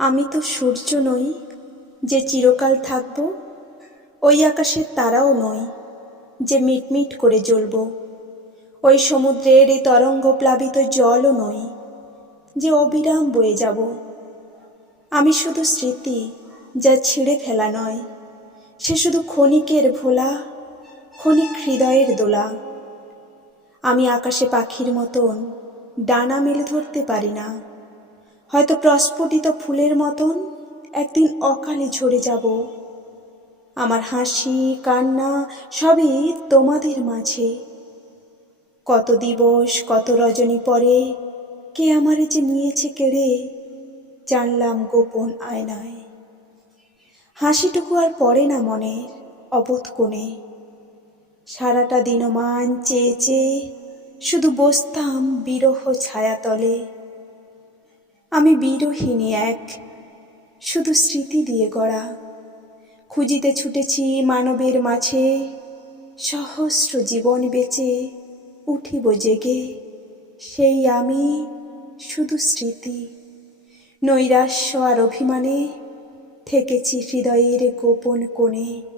আমি তো সূর্য নই, যে চিরকাল থাকব, ওই আকাশের তারাও নই, যে মিটমিট করে জ্বলব। ওই সমুদ্রের এই তরঙ্গ প্লাবিত জলও নই, যে অবিরাম বয়ে যাব। আমি শুধু স্মৃতি, যা ছিঁড়ে ফেলা নয়, সে শুধু ক্ষণিকের ভোলা, ক্ষণিক হৃদয়ের দোলা। আমি আকাশে পাখির মতন ডানা মেলে ধরতে পারি না হয়তো প্রস্ফুটিত ফুলের মতন একদিন অকালে ঝরে যাব। আমার হাসি, কান্না সবই তোমাদের মাঝে। কত দিবস, কত রজনী পরে কে আমারে যে নিয়েছে কেড়ে জানলাম গোপন আয়নায়। হাসিটুকু আর পড়ে না মনের অবোধ কোণে। সারাটা দিনমান চেয়ে চেয়ে শুধু বসতাম বিরহ ছায়াতলে। আমি বিরহিনী এক, শুধু স্মৃতি দিয়ে গড়া। খুঁজিতে ছুটেছি মানবের মাঝে, সহস্র জীবন বেঁচে উঠিব জেগে। সেই আমি শুধু স্মৃতি, নৈরাশ্য আর অভিমানে থেকেছি হৃদয়ের গোপন কোণে।